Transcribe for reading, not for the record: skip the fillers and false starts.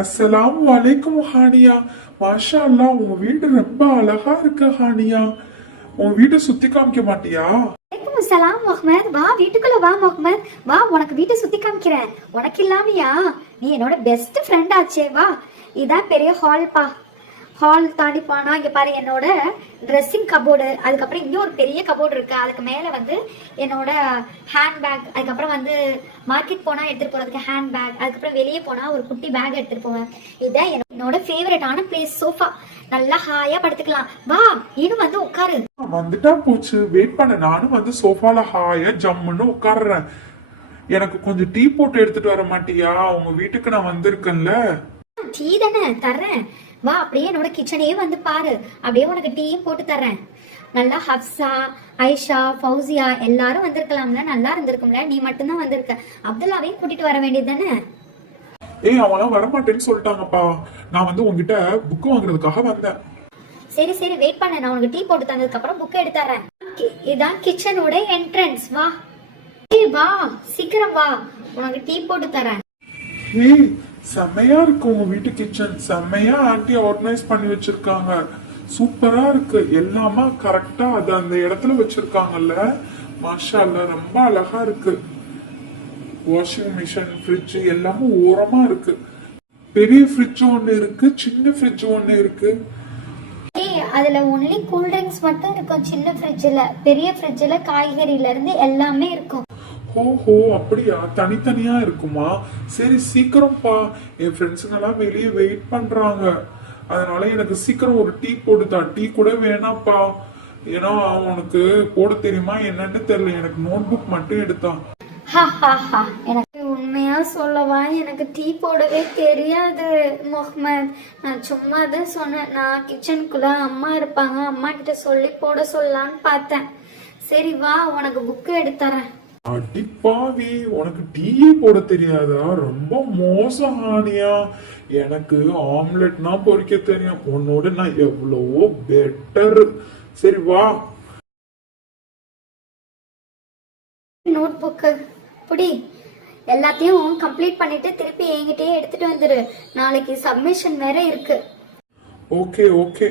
அஸ்ஸலாமு அலைக்கும் ஹானியா. மாஷா அல்லாஹ், உங்க வீடு ரொம்ப அழகா இருக்கு ஹானியா. உன் வீட்டை சுத்தி காமிக்க மாட்டியா? சலாம் முகமது, வா வீட்டுக்குள்ள வா முகமது, வா உனக்கு வீட்டை சுத்தி காமிக்கிறேன். உனக்கு இல்லாமையா? நீ என்னோட பெஸ்ட் ஃப்ரெண்ட் ஆச்சே. வா, இதான் பெரிய ஹால்பா. ஹால் தாண்டி போனா இங்க பாரு என்னோட ட்ரெஸ்ஸிங் கபோர்டு, அதுக்கப்புறம் இங்க ஒரு பெரிய கபோர்டு இருக்கு, அதுக்கு மேல வந்து என்னோட ஹேண்ட் பேக், அதுக்கப்புறம் வந்து மார்க்கெட் போனா எடுத்துட்டு போறதுக்கு ஹேண்ட் பேக், அதுக்கப்புறம் வெளியே போனா ஒரு குட்டி பேக் எடுத்துட்டு போவேன். இதான் என்னோட ஃபேவரட்டான பிளேஸ். சோஃபா, நல்லா ஹாயா படுத்துக்கலாம். வா இன்னும் வந்து உட்காரு. வந்துட்டா போச்சு, வெயிட் பண்ண. நானும் வந்து சோஃபால ஹாயா ஜம்முன்னு உட்கார்றேன். எனக்கு கொஞ்சம் டீ போட்டு எடுத்துட்டு வர மாட்டியா? உங்க வீட்டுக்கு நான் வந்திருக்கேன்ல. டீ தானே தர்றேன், வா. அப்படியே என்னோட கிச்சனையே வந்து பாரு, அப்படியே உனக்கு டீயும் போட்டு தர்றேன். நல்லா ஹப்சா, ஐஷா, ஃபௌசியா எல்லாரும் வந்திருக்கலாம்ல, நல்லா இருந்திருக்கும்ல. நீ மட்டும்தான் வந்திருக்க, அப்துல்லாவையும் கூட்டிட்டு வர வேண்டியது தானே. ஏய், அவங்களாம் வரமாட்டேன்னு சொல்லிட்டாங்கப்பா. நான் வந்து உங்ககிட்ட புக் வாங்குறதுக்காக வந்தேன். சரி சரி, வெயிட் பண்ண, நான் உனக்கு டீ போட்டு தந்ததுக்கு அப்புறம் புக் எடுத்து தர்றேன். இதான் கிச்சனோட என்ட்ரன்ஸ். வா வா, சீக்கிரம் வா, உனக்கு டீ போட்டு தரேன். ஏய், செம்மையா இருக்கு உங்க வீட்டு கிச்சன். செம்மையா ஆன்ட்டி ஆர்கனைஸ் பண்ணி வச்சிருக்காங்க. சூப்பரா இருக்கு. எல்லாமே கரெக்டா அது அந்த இடத்துல வச்சிருக்காங்கல்ல. மாஷா அல்லாஹ், ரொம்ப அழகா இருக்கு. வாஷிங் மிஷின், ஃப்ரிட்ஜ் எல்லாமே ஓரமா இருக்கு. பெரிய ஃப்ரிட்ஜ் ஒண்ணு இருக்கு, சின்ன ஃப்ரிட்ஜ் ஒண்ணு இருக்கு. அதுல ஒன்லி கூல் ட்ரிங்க்ஸ் மட்டும் இருக்கும் சின்ன ஃப்ரிட்ஜ்ல. பெரிய ஃப்ரிட்ஜ்ல காய்கறில இருந்து எல்லாமே இருக்கும். ஓஹோ, அப்படியா? தனித்தனியா இருக்குமா? சரி, சீக்கிரம்ப்பா. என் ஃப்ரெண்ட்ஸுங்க எல்லாம் வெளியே வெயிட் பண்றாங்க. அதனால எனக்கு சீக்கிரம் ஒரு டீ போடுதா. டீ கூட வேணாப்பா. ஏன்னா உனக்கு போட தெரியுமா என்னன்னு தெரியல. எனக்கு நோட் புக் மட்டும் எடுத்தான். எனக்கு உண்மையா சொல்லவா, எனக்கு டீ போடவே தெரியாது முகமது. நான் சும்மா தான் சொன்னேன். நான் கிச்சனுக்குள்ள அம்மா இருப்பாங்க, அம்மா கிட்ட சொல்லி போட சொல்லலான்னு பார்த்தேன். சரி வா, உனக்கு புக்கு எடுத்துறேன். அடிப்பாவி, உனக்கு டீயே போட தெரியாதா? ரொம்ப மோசம் ஹானியா. எனக்கு ஆம்லெட்னா பொரிக்க தெரியும். உன்னோட நான் எவ்வளவோ பெட்டர். சரி வா. நோட் புக்கு புடி, எல்லாத்தையும் கம்ப்ளீட் பண்ணிட்டு திருப்பி என்கிட்டயே எடுத்துட்டு வந்துரு. நாளைக்கு சப்மிஷன் வேற இருக்கு. Okay okay.